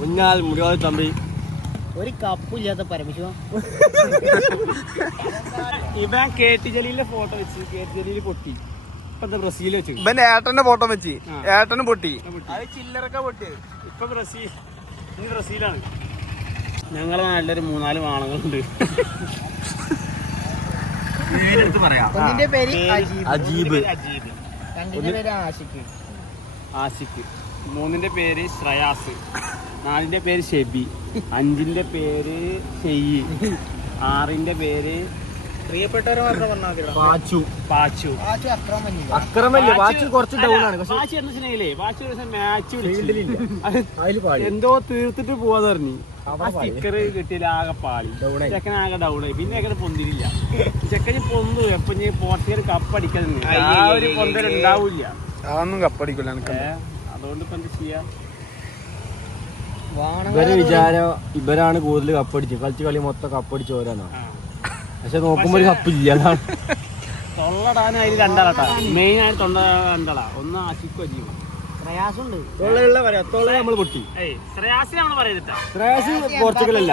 കുഞ്ഞാൽ മുടിവാതി തമ്പി ഒരു കപ്പില്ലാത്ത പരമശിവ ഇവൻ കേട്ടി ജലീലിന്റെ ഫോട്ടോ വെച്ച് കേട്ടി ജലീല് പൊട്ടി ഇപ്പൊ ബ്രസീൽ വെച്ചു ഇവൻ ഏട്ടന്റെ ഫോട്ടോ വെച്ച് ഏട്ടനും പൊട്ടി അത് ചില്ലറൊക്കെ പൊട്ടിയത് ഇപ്പൊ ഇനി ബ്രസീലാണ്. ഞങ്ങളെ നല്ലൊരു 4 വാണങ്ങളുണ്ട്. ഒന്നിന്റെ പേര് അജീബ്, രണ്ടിന്റെ പേര് ആഷിഖ്, 3ന്റെ പേര് ശ്രയാസ്, 4ന്റെ പേര് ഷെബി, 5ന്റെ പേര് ഷെയ്യ്, 6ന്റെ പേര് പ്രിയപ്പെട്ടവരെ മാത്രം പാച്ചു. അക്രമല്ലേ പാച്ചു കുറച്ച് ഡൗൺ ആണ്. പാച്ചു എന്ന് വെച്ചിട്ടുണ്ടെങ്കിലേ പാച്ചു മാച്ച് എന്തോ തീർത്തിട്ട് പോവാന്ന് പറഞ്ഞു. സ്റ്റിക്കർ കിട്ടിയില്ല, ആകെ പാളി. ചെക്കൻ ആകെ ഡൗൺ ആയി. പിന്നെ അങ്ങനെ പൊന്തിരില്ല. ചെക്കന് പൊന്തു എപ്പൊ പോർച്ചുഗൽ കപ്പ് അടിക്കാതെ ആ ഒരു പൊന്തൽ ഉണ്ടാവില്ല. അതൊന്നും കപ്പടിക്കില്ല. അതുകൊണ്ട് ഇപ്പൊ എന്താ ചെയ്യാ? ഇവരെ വിചാരം ഇവരാണ് കൂടുതൽ കപ്പടിച്ചു. കളിച്ച കളി മൊത്തം കപ്പടിച്ച് ഓരോന്നാ. പക്ഷെ നോക്കുമ്പോ ഒരു കപ്പില്ല. തൊള്ളടാൻ അതിൽ 2 ആളാട്ടാ. മെയിൻ ആയിട്ട് തൊണ്ട 2 ആളാ. ഒന്ന് ആഷിഖും അജീബും. ശ്രയാസുണ്ട്. നമ്മള് പൊട്ടി. ശ്രയാസ് നമ്മൾ പറയരുതാ. ശ്രയാസ് പോർച്ചുഗലല്ല,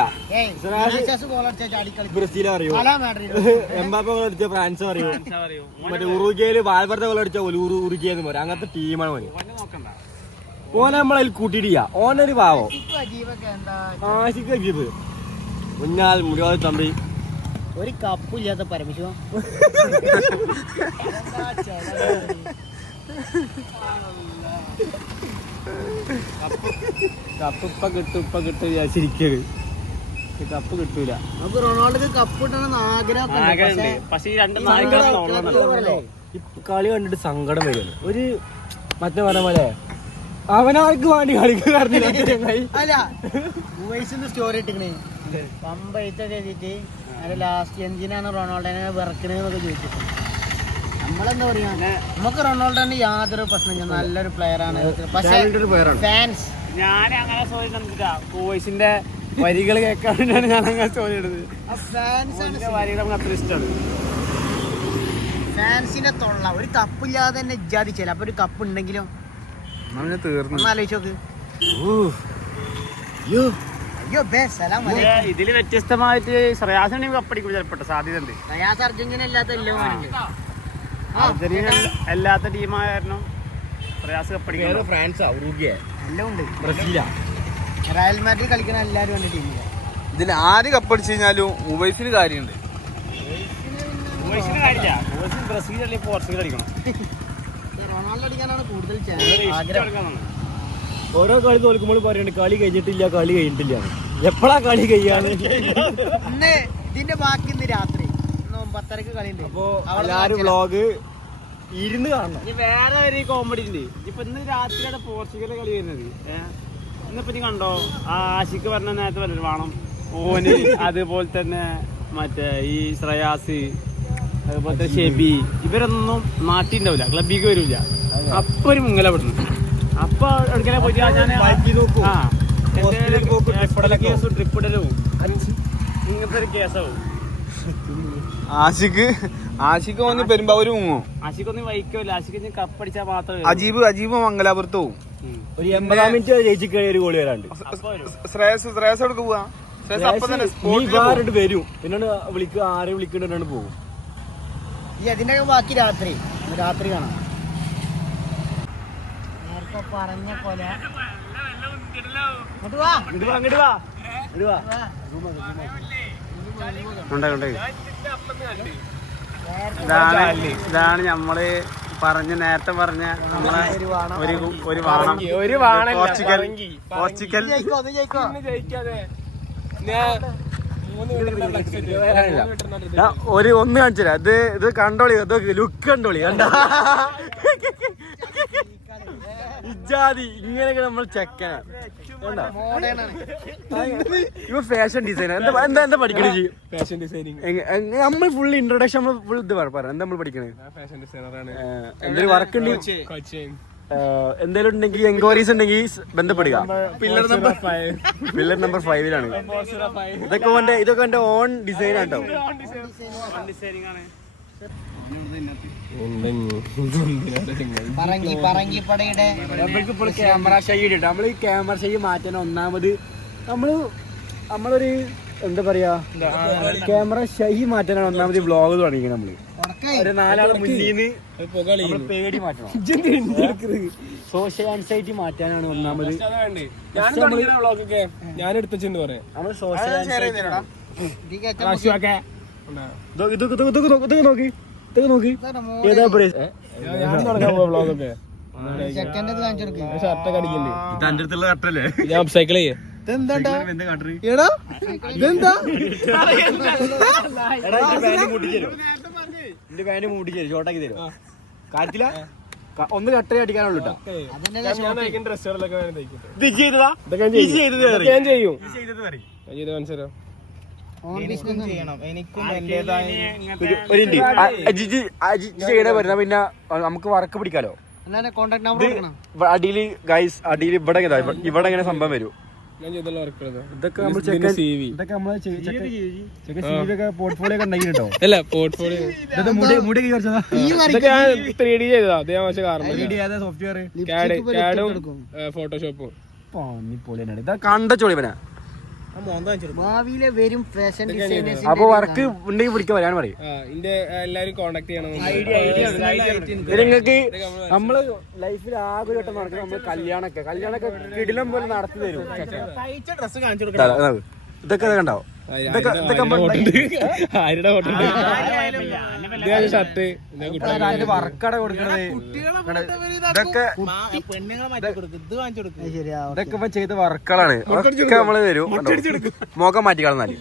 ബ്രസീൽ അറിയോ, എംബാപ്പെ കളിച്ച ഫ്രാൻസ് അറിയോ, മറ്റേ ഉറുഗ്വേയില് വാൽവർദ്ധ കളിച്ച ഉറുഗ്വേന്ന് പറയും. അങ്ങനത്തെ ടീമാണ് മോന്. ഓനെ നമ്മളതിൽ കൂട്ടിയിട്ടില്ല. ഓനൊരു പാവം. ആഷിഖ് അജീബ് കുഞ്ഞാൽ മുടിവാതി തമ്പി ഒരു കപ്പില്ലാത്ത പരമശിവ കപ്പ് ഇപ്പൊ കിട്ടും വിചാരിച്ചിരിക്കരുത്. കപ്പ് കിട്ടൂല. നമുക്ക് റൊണാൾഡോക്ക് കപ്പ് കിട്ടണമെന്ന് ആഗ്രഹമുണ്ട്. പക്ഷേ കളി കണ്ടിട്ട് സങ്കടം വരുന്നു. ഒരു മറ്റേ പറഞ്ഞ പോലെ അവനാർക്ക് വേണ്ടി കളിക്കാറില്ല. അല്ല ഉവൈസിന്റെ സ്റ്റോറി ഇട്ടിക്കണേ പമ്പയത്തെ എഴുതിട്ട് ലാസ്റ്റ് എന്തിനാണ് റൊണാൾഡോനെ വിറക്കണെന്നൊക്കെ ചോദിച്ചിട്ട് നമ്മളെന്താ പറയാ, നമുക്ക് റൊണാൾഡോന് യാതൊരു പ്രശ്നമില്ല. നല്ലൊരു പ്ലെയർ ആണ്. പക്ഷേ ഫാൻസ് ഞാൻ അങ്ങനെ സ്റ്റോറി കണ്ടിട്ടാ വോയിസിന്റെ വരികൾ കേൾക്കാൻ വേണ്ടിയാണ് ഞാൻ അങ്ങനെ സ്റ്റോറി ഇടുന്നത്. വരികൾ നമുക്ക് അത്ര ഇഷ്ടമാണ്. ഫാൻസിന്റെ തൊള്ള ഒരു കപ്പില്ലാതെ തന്നെ ഇജാദിച്ചല്ല. അപ്പൊ ഒരു കപ്പ് ഉണ്ടെങ്കിലും ഒന്ന് ആലോചിച്ച് നോക്ക്. ഇതില് വ്യത്യസ്തമായിട്ട് ശ്രയാസിനെ കപ്പടിക്കും ചിലപ്പെട്ട സാധ്യത ഉണ്ട്. ശ്രയാസ് അർജന്റീന അല്ലാത്ത അർജന്റീന അല്ലാത്ത ടീമായ കാരണം പ്രയാസ് കപ്പടിക്കും. ഫ്രാൻസാ, ഉറുഗ്വേ, എല്ലാം ഉണ്ട്. ബ്രസീലാ, റയൽ മാഡ്രിഡ് കളിക്കുന്ന എല്ലാവരും ഉണ്ട് ടീമില്. ഇതിൽ ആര് കപ്പടിച്ചു കഴിഞ്ഞാലും ഉവൈസിന് കാര്യമുണ്ട്. ബ്രസീൽ അല്ലെങ്കിൽ പോർച്ചുഗൽ അടിക്കണം. റൊണാൾഡോ അടിക്കാനാണ് കൂടുതൽ ആഗ്രഹം. ഓരോ കളി തോൽക്കുമ്പോൾ പറയുന്നുണ്ട് കളി കഴിഞ്ഞിട്ടില്ല. എപ്പോഴാ കളി കഴിയാന്ന്? ഇന്ന് ഇതിന്റെ ബാക്കി ഇന്ന് രാത്രി 9:30 കളിയുണ്ട്. അപ്പൊ എല്ലാരും വ്ളോഗ് ഇരുന്ന് കാണണം. ഇനി വേറെ ഒരു കോമഡി ഉണ്ട്. ഇപ്പൊ ഇന്ന് രാത്രിയാണ് പോർച്ചുഗൽ കളി വരുന്നത്. ഇന്നിപ്പോ നീ കണ്ടോ, ആഷിക്ക് പറഞ്ഞ നേരത്തെ പറഞ്ഞു വേണം ഓന്, അതുപോലെ തന്നെ മറ്റേ ഈ ശ്രയാസ്, അതുപോലത്തെ ഷെബി, ഇവരൊന്നും നാട്ടിൽ ഉണ്ടാവില്ല, ക്ലബിലേക്ക് വരില്ല. അപ്പൊ ഒരു മുങ്ങല പെടുന്നു. അപ്പൊ എടുക്കണേ പോയിട്ട് ട്രിപ്പിടലും ഇങ്ങനത്തെ ഒരു കേസാവും. ആഷിക്ക് ഒന്ന് പെരുമ്പാവൂര് മുങ്ങും. ആഷിക്കൊന്നും വഹിക്കില്ല. ആഷിക്ക് കപ്പടിച്ചാൽ മാത്രമേ. അജീബ് മംഗലാപുരത്ത് പോവും. ഒരു 80-ാം മിനിറ്റ് ജയിച്ചു കഴിഞ്ഞ ഒരു ഗോളി വരാണ്ട് ശ്രേയസ് എടുത്ത് പോവാ. വരും. പിന്നെ വിളിക്കുക, ആരെ വിളിക്കണ്ടാണ് പോകും. ഈ അതിന്റെ ബാക്കി രാത്രി കാണാം. നേരത്തെ പറഞ്ഞ പോലെ ഇതാണ് നമ്മള് നേരത്തെ പറഞ്ഞ നമ്മളെ ഒരു പോർച്ചുഗൽ ഒന്ന് കാണിച്ചില്ല. ഇത് കണ്ടോളി, ലുക്ക് കണ്ടോളി. ഇജാതി ഇങ്ങനെയൊക്കെ നമ്മൾ ചെക്കനാ. ഇവ ഫാഷൻ ഡിസൈനർ. എന്താ പഠിക്കണേ? Fashion designing. നമ്മൾ ഫുൾ ഇൻട്രൊഡക്ഷൻ നമ്മൾ ഫുൾ ഇത് പറയാം. എന്താ നമ്മൾ പഠിക്കണേ? ഫാഷൻ ഡിസൈനറാണ്. എന്തെങ്കിലും വർക്ക് ഉണ്ട്, എന്തെങ്കിലും ഉണ്ടെങ്കിൽ എൻക്വയറീസ് ഉണ്ടെങ്കിൽ ബന്ധപ്പെടുക. പില്ലർ നമ്പർ 5-ലാണ്. ഇതൊക്കെ എന്റെ ഓൺ ഡിസൈൻ ആട്ടോ. പറങ്കിപ്പടയുടെ നമ്മൾക്കിപ്പോൾ ക്യാമറ ഷൈ ഇട്ടിട്ട് നമ്മൾ ഈ ക്യാമറ ഷൈ മാറ്റാൻ ഒന്നാമത് നമ്മളൊരു എന്താ പറയാ ക്യാമറ ഷൈ മാറ്റാനാണ് ഒന്നാമത് വ്ളോഗ് തുടങ്ങിയത് നമ്മള് ഒരു 4 ആളെ മുന്നിന്ന് പേടി മാറ്റണം സോഷ്യൽ ആൻസൈറ്റി മാറ്റാനാണ് ഒന്നാമത് ഞാൻ എടുത്തു പറയാം നമ്മള് സോഷ്യൽ നോക്കി ഏതാ ഞാൻ തുടങ്ങാൻ പോവാ വ്ളോഗൊക്കെ ചെക്കൻ്റെ കാണിച്ചു കൊടുക്കുക ഷർട്ടൊക്കെ അടിക്കണ്ടേ തന്റെ അടുത്തുള്ള കട്ടല്ലേ ഞാൻ സൈക്കിൾ ചെയ്യേ ഇതെന്താ എടാ ഇതെന്താ എന്റെ പാന്റ് മൂട്ടിച്ചേരും ഷോർട്ടാക്കി തരും കാര്യത്തില ഒന്ന് കട്ട അടിക്കാനുള്ളൂ ഞാൻ തയ്ക്കുന്ന ഡ്രസ്സുകളിലൊക്കെ തയ്ക്കും ഞാൻ ചെയ്യും മനസ്സിലാവും ചെയ്യണ വരുന്ന പിന്നെ നമുക്ക് വർക്ക് പിടിക്കാലോ കോണ്ടാക്ട് നമ്പർ അടിയില് ഗൈസ് അടിയിൽ ഇവിടെ ഇങ്ങനെ സംഭവം വരും ഞാൻ ചെയ്തുള്ള വർക്കുള്ളത് ഇതൊക്കെ നമ്മൾ ഇതൊക്കെ നമ്മള് പോർട്ട്ഫോളിയോ ഒക്കെ ഉണ്ടെങ്കിൽ കേട്ടോ അല്ല പോർട്ട്ഫോളിയോ മുടി കുറച്ചതാ ഇതൊക്കെ ഞാൻ 3D ചെയ്തതാ അതേ ആവശ്യം കാരണം സോഫ്റ്റ്വെയർ കാഡും ഫോട്ടോഷോപ്പും പൊളിയാണ് ഇതാ കണ്ട ചോളിപ്പന ഭാവിയിലെ വരും ഫാഷൻ ഡിസൈനേഴ്സ് അപ്പൊ വർക്ക് ഉണ്ടെങ്കിൽ പിടിക്കാൻ വരാൻ പറയും ഇതിന്റെ എല്ലാരും കോണ്ടാക്ട് ചെയ്യണം നിങ്ങൾക്ക് നമ്മള് ലൈഫിൽ ആകെ ഒരു വട്ടം നടക്കുന്നത് നമ്മള് കല്യാണൊക്കെ കിടിലം പോലെ നടത്തി തരും ഇതൊക്കെ കണ്ടോ ആരുടെ ഫോട്ടോ ഷർട്ട് വർക്കട കൊടുക്കണത് ഇതൊക്കെ ഇപ്പൊ ചെയ്ത വർക്കുകളാണ് ഒക്കെ നമ്മള് തരും മുഖം മാറ്റി കളഞ്ഞാല്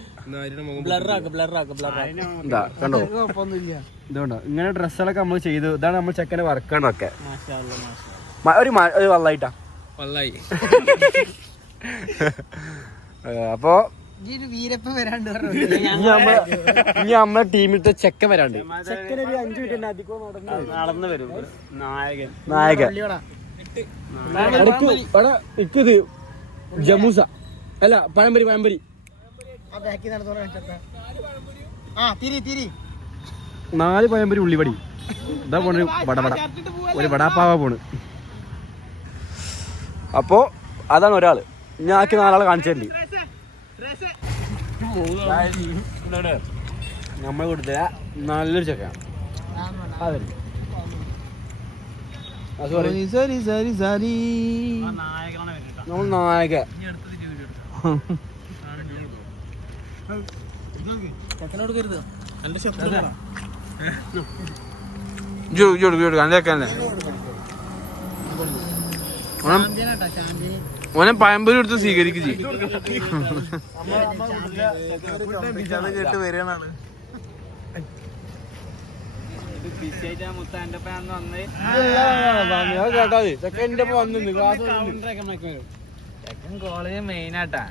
എന്താ കണ്ടോ ഇതുകൊണ്ടോ ഇങ്ങനെ ഡ്രസ്സുകളൊക്കെ നമ്മൾ ചെയ്തു ഇതാണ് നമ്മൾ ചെക്കന്റെ വർക്കാണൊക്കെ ഒരു വള്ളായിട്ടാ വല്ലായി അപ്പൊ വീരപ്പ വരാണ്ട് ഇനി നമ്മളെ ടീമിലത്തെ ചെക്കൻ വരാണ്ട് ചെക്കൻ ഒരു 5 മിനിറ്റ് അധികം നടന്നു വരും നായകൻ ഇക്കത് ജമൂസ അല്ല പഴംപരി തിരി 4 പഴംപരി ഉള്ളിപടി ഇതാ പോണ ഒരു വടാപ്പാവ പോണ് അപ്പോ അതാണ് ഒരാള് ഞാൻ 4 ആളെ കാണിച്ചല്ലേ നമ്മൾ കൊടുത്ത നല്ലൊരു ചക്കയാണ് നമ്മൾ നായക ഓനെ പഴംപൊരി എടുത്ത് സ്വീകരിക്കും കേട്ട് വരികയാണ് കോളേജ് മെയിൻ ആട്ടാ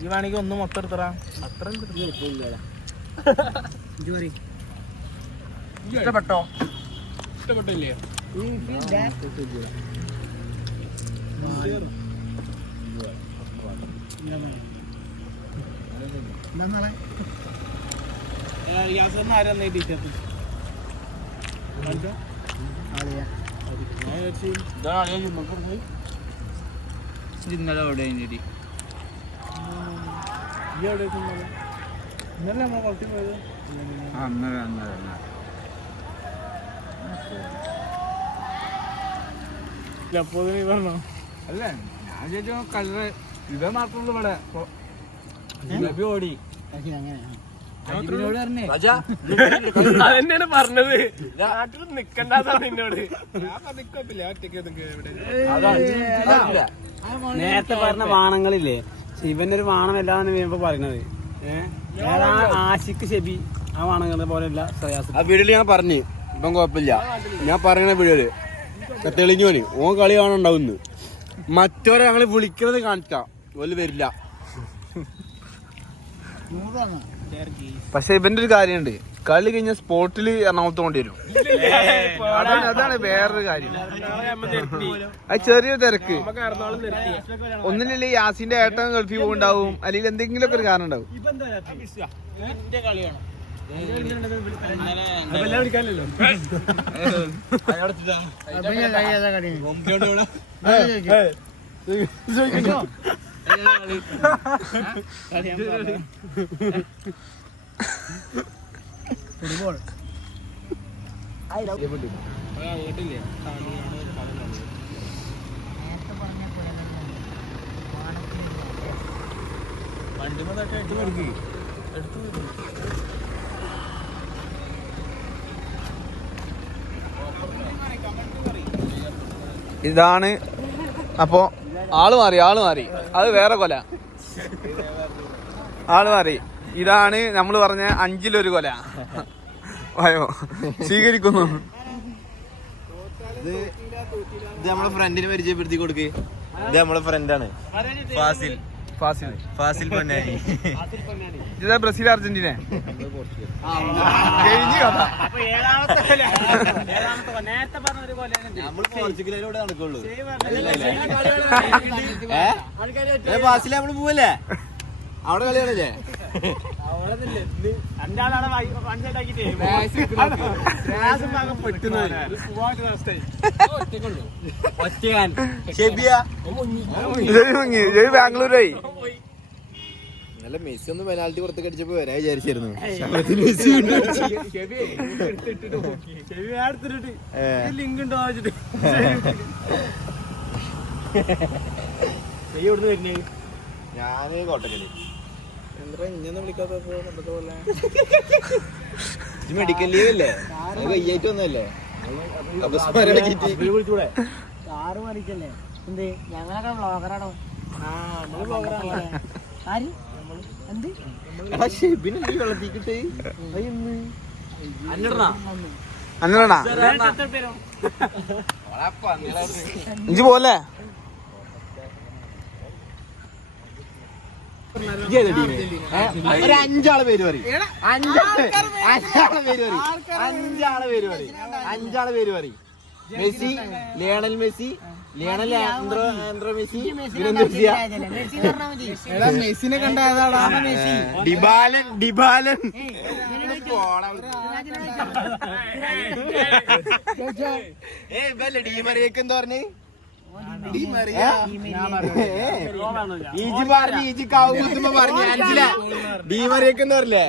ഈ വേണമെങ്കിൽ ഒന്ന് മൊത്തം എടുത്തറ അത്ര ഇഷ്ടപ്പെട്ടില്ലേ ആരാ ടീഷർട്ട് ഇന്നലെ അവിടെ കഴിഞ്ഞിട്ട് ഇന്നലെ നമ്മൾ കുറച്ച് പോയത് അപ്പോ നീ പറഞ്ഞോ അല്ലേ ഞാൻ ചോദിച്ചോ കളറ് ഇതേ മാത്രമല്ല ഇവിടെ ഓടി അതെന്നെയാണ് പറഞ്ഞത് നാട്ടിൽ നിക്കണ്ടാതാണ് എന്നോട് നേരത്തെ പറഞ്ഞ വാണങ്ങളില്ലേ ശിവന്റെ ഒരു വാണമല്ലാന്ന് വരുമ്പോ പറയണത് ആഷിക്ക് ഷെബി ആ വാണങ്ങളെ പോലെയല്ല ശ്രയാസ് ആ വീഡിയോയിൽ ഞാൻ പറഞ്ഞു ഇപ്പം കുഴപ്പമില്ല ഞാൻ പറയണ വീഡിയോയില് തെളിഞ്ഞോന് ഓൻ കളി കാണുണ്ടാവുന്നു മറ്റോരെ ഞങ്ങള് വിളിക്കുന്നത് കാണിക്കാം ഓല് വരില്ല പക്ഷെ ഇവന്റെ ഒരു കാര്യമുണ്ട് കളി കഴിഞ്ഞ സ്പോട്ടിൽ എറണാകുളത്ത് കൊണ്ടുവരും. അതാണ് വേറൊരു കാര്യം. അത് ചെറിയൊരു തിരക്ക്. ഒന്നിനല്ലേ യാസിന്റെ ഏട്ടൻ ഗൾഫിൽ പോകുണ്ടാവും, അല്ലെങ്കിൽ എന്തെങ്കിലുമൊക്കെ ഒരു കാരണം ഉണ്ടാവും. ഫുട്ബോൾ ഇതാണ്. അപ്പൊ ആള് മാറി. അത് വേറെ കൊല. ആള് മാറി. ഇതാണ് നമ്മൾ പറഞ്ഞ 5-1 കൊല. അയ്യോ സ്വീകരിക്കുന്നു. ഇത് നമ്മളെ ഫ്രണ്ടിന് പരിചയപ്പെടുത്തി കൊടുക്ക്. ഇത് നമ്മളെ ഫ്രണ്ടാണ് ഫാസിൽ പൊന്നാനി. ഇതാ ബ്രസീൽ അർജന്റീന കഴിഞ്ഞ കഥ. നമ്മള് പോർച്ചുഗലിലൂടെ നടക്കുള്ളൂ. ഫാസിൽ നമ്മള് പോവല്ലേ? അവിടെ കളിയാണല്ലേ? ബാംഗ്ലൂരായി. നല്ല മെസ്സി ഒന്ന് പെനാൽറ്റി പുറത്തേക്ക് അടിച്ചപ്പോ വരാ വിചാരിച്ചിരുന്നു. ലിങ്ക് ഉണ്ടോ ഞാന് കോട്ടക്കല്. മെഡിക്കൽ ലീവ് അല്ലേ? കയ്യായിട്ട് വന്നല്ലേ? കാറ് മറിക്കല്ലേ? എന്ത് ഞങ്ങളൊക്കെ വ്ളോഗറാണോ? ആര് എന്ത് വെള്ളത്തിക്കിട്ട് അന്നടാ ഇഞ്ചി പോലെ. ഒരു 5 പേര് പറയും. 5 പേര് പറയും. മെസ്സി, ലിയണൽ മെസ്സി, ലിയണൽ ആൻഡ്രോ മെസ്സി, മെസ്സിനെ കണ്ടാ മെസ്സി ഡിബാലൻ ഡീമറിയൊക്കെ എന്താ പറഞ്ഞ് ഡീമറിയൊക്കെന്ന് പറഞ്ഞേ.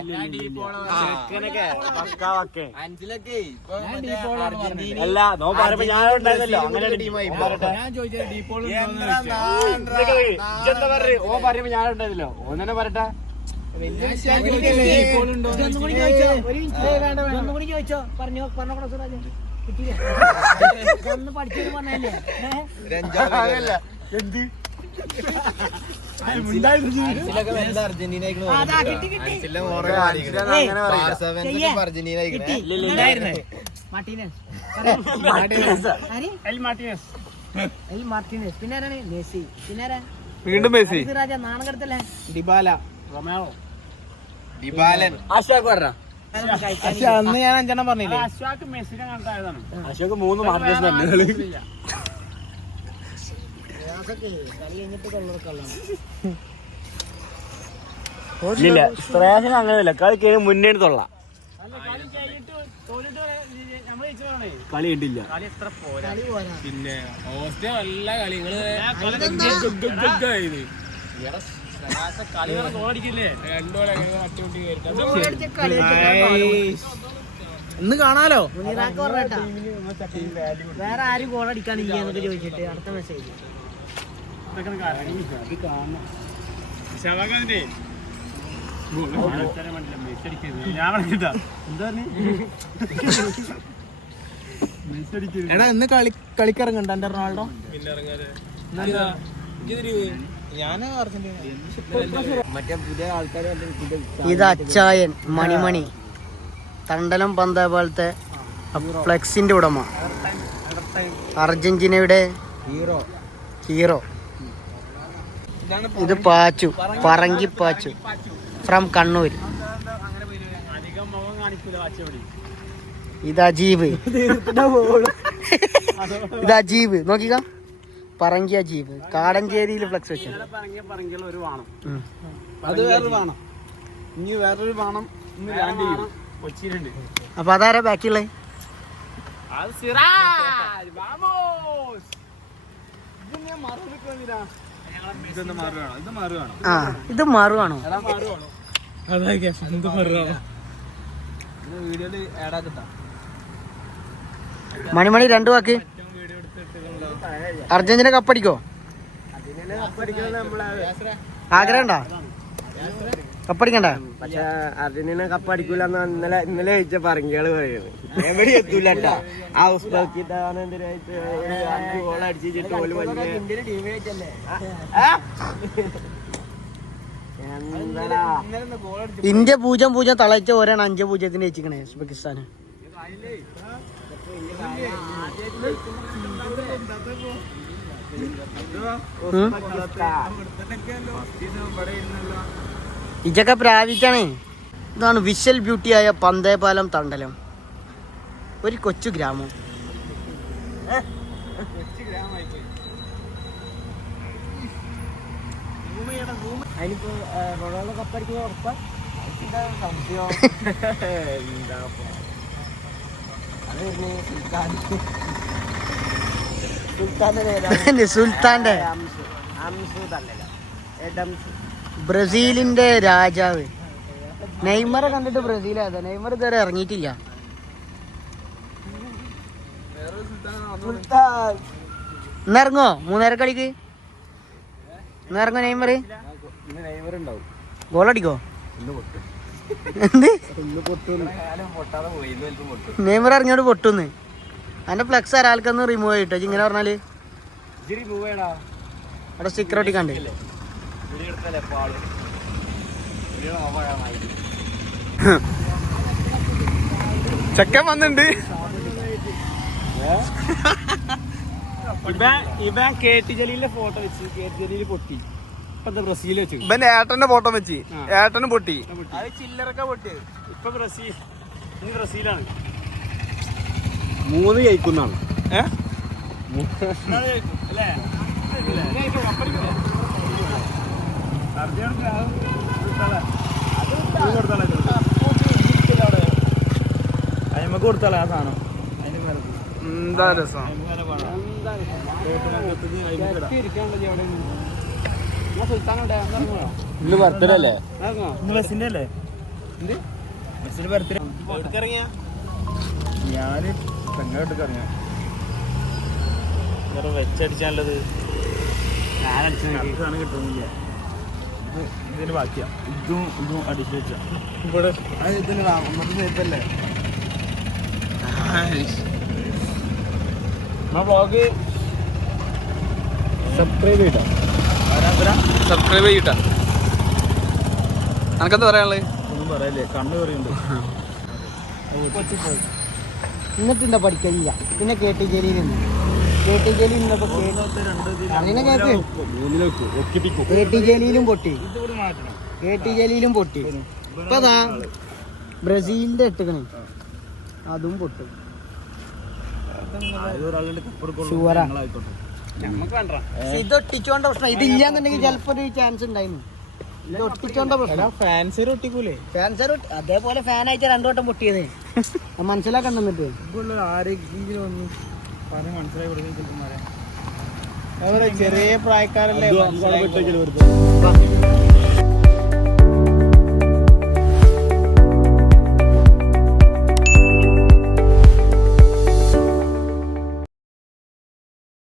അല്ല നോ പറയുമ്പോ ഞാൻ ഉണ്ടായിരുന്നല്ലോ അങ്ങനെ ടീമായി എന്താ പറയ ഓ പറയുമ്പോ ഞാൻ ഉണ്ടായിരുന്നല്ലോ ഓന്നെ പറയട്ടെ. പറഞ്ഞോ പഠിച്ചു പറഞ്ഞല്ലേ പിന്നെ മെസ്സി പിന്നെ വീണ്ടും മെസ്സി രാജ നാണം കെടുത്തല്ലേ ഡിബാല റൊമാനോ ഡിബാലൻ അശോക് പറഞ്ഞ അന്ന് ഞാൻ 5 പറഞ്ഞില്ലേ. അശോക് മെസ്സിനെ കണ്ടായതാണ്. അശോക് 3 മാർക്കസ് തന്നെ. ഇല്ല ശ്രേയസിന് അങ്ങനെയല്ല കളി കഴിഞ്ഞ മുന്നേ തൊള്ള കളി കിട്ടില്ല. പിന്നെ ഓസ്ട്രേലിയ നല്ല കളി ഇന്ന് കാണാലോ. വേറെ ആരും ഗോൾ അടിക്കാനില്ല എന്നൊക്കെ ചോദിച്ചിട്ട് അടുത്ത മെസ്സേജ് എടാ ഇന്ന് കളിക്കിറങ്ങണ്ട എന്റെ റൊണാൾഡോ. ഇത് അച്ചായൻ മണിമണി തണ്ടലം പന്ത പോലത്തെ ഫ്ലെക്സിന്റെ ഉടമ, അർജന്റീനയുടെ ഹീറോ. ഇത് പാച്ചു പറങ്കി പാച്ചു ഫ്രം കണ്ണൂർ. കാണിക്കൂല വാച്ചപടി. ഇത് അജീബ്, ഇത് അജീബ് നോക്കിക്ക, പറങ്കി അജീബ് കാടഞ്ചേരിയിൽ ഫ്ലക്സ് വെച്ചു. പറങ്കിയുള്ള ഒരു വാണം, അത് വേറൊരു വേണം, ഇനി വേറൊരു വേണം കൊച്ചിയിലുണ്ട്. അപ്പൊ അതാരാ ബാക്കിയുള്ളത്? അത് സിറാജ്, വാമോസ്. ആ ഇത് മാറുവാണോ? വീഡിയോയില് ആഡാക്കിട്ടാ. മണിമണി 2 വാക്ക്. അർജന്റീന കപ്പടിക്കോ? ആഗ്രഹം ഉണ്ടോ കപ്പടിക്കണ്ട? പക്ഷെ അർജന്റീന കപ്പടിക്കൂല ഇന്നലെ കഴിച്ച പറങ്കികള് പറയുന്നത്. എവിടെ എത്തൂല ആ ഉസ്ബെക്കിസ്ഥാനെതിരായിട്ട് 5 ഗോൾ അടിച്ചിട്ട് പോലും ഇന്ത്യ 0-0 തളച്ച ഓരാണ് 5-0 ജയിച്ചിക്കണേ ഉസ്ബെക്കിസ്ഥാന്. ഇതൊക്കെ പ്രാപിച്ചാണേ. ഇതാണ് വിഷ്വൽ ബ്യൂട്ടിയായ പന്തേപാലം തണ്ടലം, ഒരു കൊച്ചു ഗ്രാമം. അതിനിപ്പോ റൊണാൾഡോ കപ്പടിക്കുന്ന ഉറപ്പാ? സംശയം. സുൽത്താന്റെ ബ്രസീലിന്റെ രാജാവ് നെയ്മറെ കണ്ടിട്ട് ബ്രസീൽ ഏതാ? നെയ്മർ ഇതുവരെ ഇറങ്ങിയിട്ടില്ല. ഇന്നിറങ്ങോ 3:30 കളിക്ക്? ഇന്നിറങ്ങോ നെയ്മർ? ഗോളടിക്കോ? എന്ത് നെയ്മർ ഇറങ്ങിയോട് പൊട്ടുന്ന്? അതിന്റെ ഫ്ലെക്സ് ഒരാൾക്കൊന്ന് റിമൂവ് ചെയ്തിട്ടോ ഇങ്ങനെ പറഞ്ഞാല്? അവിടെ സ്റ്റിക്കർ ഒട്ടിക്കാണ്ട്. ചെക്കൻ വന്നിട്ടുണ്ട്. ഇവൻ കേട്ടി ജലീലിന്റെ ഫോട്ടോ വെച്ച് കേട്ടി ജലീല് പൊട്ടി. ഇപ്പൊ ബ്രസീൽ വെച്ചു. ഇവൻ ഏട്ടന്റെ ഫോട്ടോ വെച്ച് ഏട്ടന് പൊട്ടി. അത് ചില്ലറൊക്കെ പൊട്ടിയത്. ഇപ്പൊ ബ്രസീൽ, ഇനി ബ്രസീലാണ്. 3 ജയിക്കുന്നാണ്. നമുക്ക് കൊടുത്താലേ ആ സാധനം. എന്താ രസം. ഇന്ന് ബർത്ത്ഡേ അല്ലേ? ബസ്സിന്റെ അല്ലേ? ബസ്സിന് ബർത്ത്ഡേ ഇറങ്ങിയ ഞാന് പെങ്ങോട്ടൊക്കെ ഇറങ്ങിയ വെച്ചടിച്ചാലുള്ളത് ഞാനടിച്ചാണ് കിട്ടുന്നില്ല. ഇതിന് ബാക്കിയാ ഇതും അടിച്ചു വെച്ച ഇവിടെ ഇതിന് സേഫല്ലേ വ്ളോഗ്. സബ്സ്ക്രൈബ് ചെയ്തോ? സബ്സ്ക്രൈബ് ചെയ്യട്ടാ. അനക്കെന്താ പറയാനുള്ളത്? ഒന്നും പറയല്ലേ, കണ്ണു പറയുന്നുണ്ട്. എന്നിട്ടുണ്ടോ പഠിക്കില്ല? പിന്നെ കേട്ടി ജലീലുണ്ട്. കേട്ടി ജലീൽ അങ്ങനെ കേക്ക് കേട്ടി ജലീലും പൊട്ടി. കേട്ടി ജലീലും പൊട്ടി. ഇപ്പൊ അതാ ബ്രസീലിന്റെ ഇട്ടുകണേ അതും പൊട്ടും. ഇത് ഒട്ടിച്ചോണ്ട പ്രശ്നം. ഇതില്ലാന്നുണ്ടെങ്കിൽ ചിലപ്പോ ഒരു ചാൻസ് ഉണ്ടായിരുന്നു. ഇത് ഒട്ടിച്ചോണ്ട പ്രശ്നം. ഫാൻസർ ഒട്ടിക്കൂലേ? ഫാൻസർ അതേപോലെ ഫാനായിട്ട് 2 വട്ടം പൊട്ടിയത് മനസ്സിലാക്കാൻ തന്നിട്ട് ആരെങ്കിലും ഒന്ന് പറഞ്ഞ് മനസ്സിലായി കൊടുക്കുന്ന ചെറിയ പ്രായക്കാരല്ലേ?